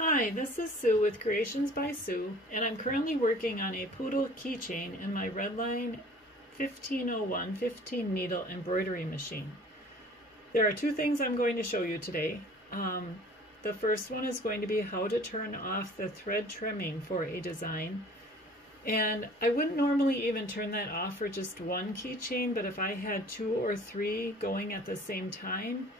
Hi, this is Sue with Creations by Sue, and I'm currently working on a poodle keychain in my Redline 1501 15 needle embroidery machine. There are two things I'm going to show you today. The first one is going to be how to turn off the thread trimming for a design. And I wouldn't normally even turn that off for just one keychain, but if I had 2 or 3 going at the same time,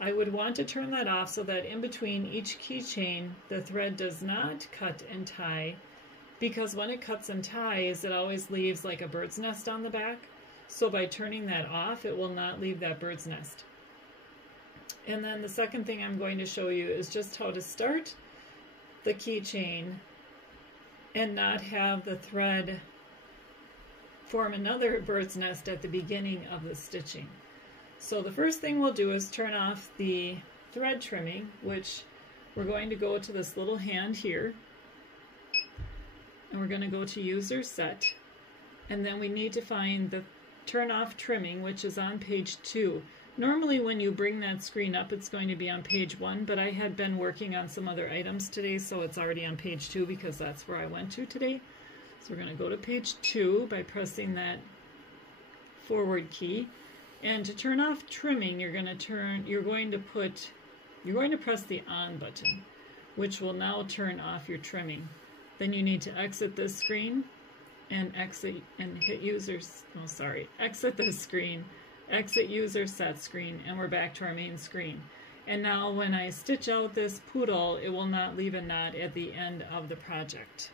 I would want to turn that off so that in between each keychain the thread does not cut and tie, because when it cuts and ties it always leaves like a bird's nest on the back. So by turning that off it will not leave that bird's nest. And then the second thing I'm going to show you is just how to start the keychain and not have the thread form another bird's nest at the beginning of the stitching. So the first thing we'll do is turn off the thread trimming, which we're going to go to this little hand here, and we're going to go to user set, and then we need to find the turn off trimming, which is on page 2. Normally when you bring that screen up it's going to be on page 1, but I had been working on some other items today, so it's already on page 2 because that's where I went to today. So we're going to go to page 2 by pressing that forward key. And to turn off trimming, you're going to press the on button, which will now turn off your trimming. Then you need to exit this screen and exit this screen, exit user set screen, and we're back to our main screen. And now when I stitch out this poodle, it will not leave a knot at the end of the project.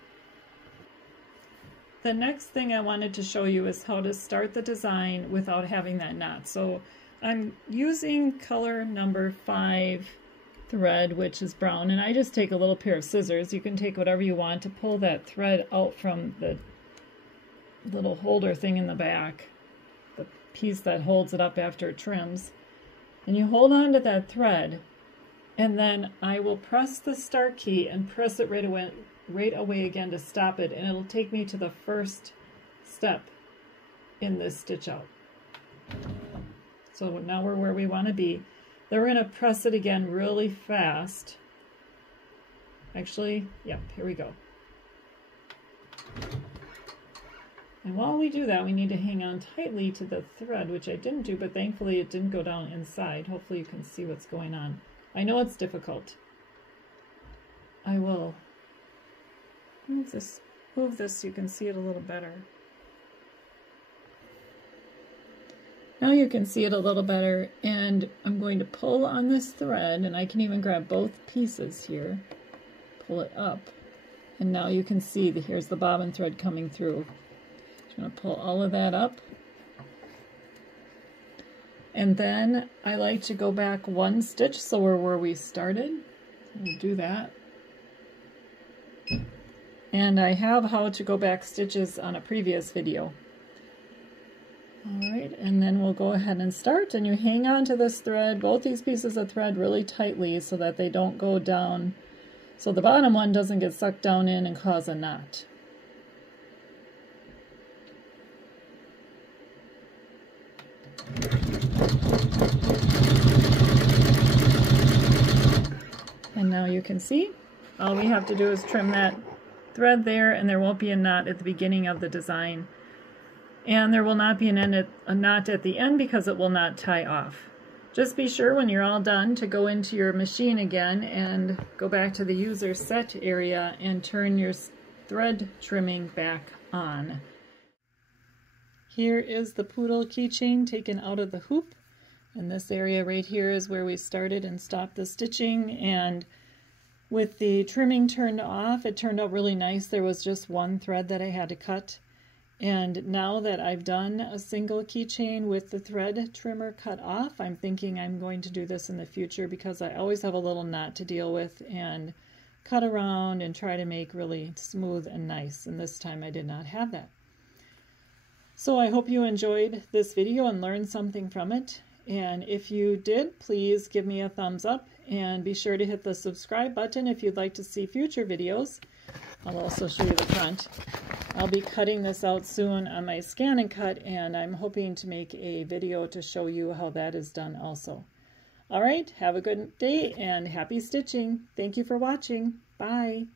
The next thing I wanted to show you is how to start the design without having that knot. So I'm using color number 5 thread, which is brown, and I just take a little pair of scissors. You can take whatever you want to pull that thread out from the little holder thing in the back, the piece that holds it up after it trims. And you hold on to that thread, and then I will press the start key and press it right away again to stop it, and it'll take me to the first step in this stitch out. So now we're where we want to be. Then we're going to press it again really fast. Actually, yep, here we go. And while we do that, we need to hang on tightly to the thread, which I didn't do, but thankfully it didn't go down inside. Hopefully you can see what's going on. I know it's difficult. I will move this so you can see it a little better. Now you can see it a little better, and I'm going to pull on this thread, and I can even grab both pieces here, pull it up, and now you can see that here's the bobbin thread coming through. I'm going to pull all of that up, and then I like to go back one stitch so we're where we started. We'll do that. And I have how to go back stitches on a previous video. Alright, and then we'll go ahead and start, and you hang on to this thread, both these pieces of thread, really tightly so that they don't go down, so the bottom one doesn't get sucked down in and cause a knot. And now you can see, all we have to do is trim that thread there, and there won't be a knot at the beginning of the design. And there will not be a knot at the end because it will not tie off. Just be sure when you're all done to go into your machine again and go back to the user set area and turn your thread trimming back on. Here is the poodle keychain taken out of the hoop. And this area right here is where we started and stopped the stitching, and with the trimming turned off, it turned out really nice. There was just one thread that I had to cut. And now that I've done a single keychain with the thread trimmer cut off, I'm thinking I'm going to do this in the future because I always have a little knot to deal with and cut around and try to make really smooth and nice. And this time I did not have that. So I hope you enjoyed this video and learned something from it. And if you did, please give me a thumbs up and be sure to hit the subscribe button if you'd like to see future videos. I'll also show you the front. I'll be cutting this out soon on my scan and cut, and I'm hoping to make a video to show you how that is done also. All right, have a good day and happy stitching. Thank you for watching. Bye.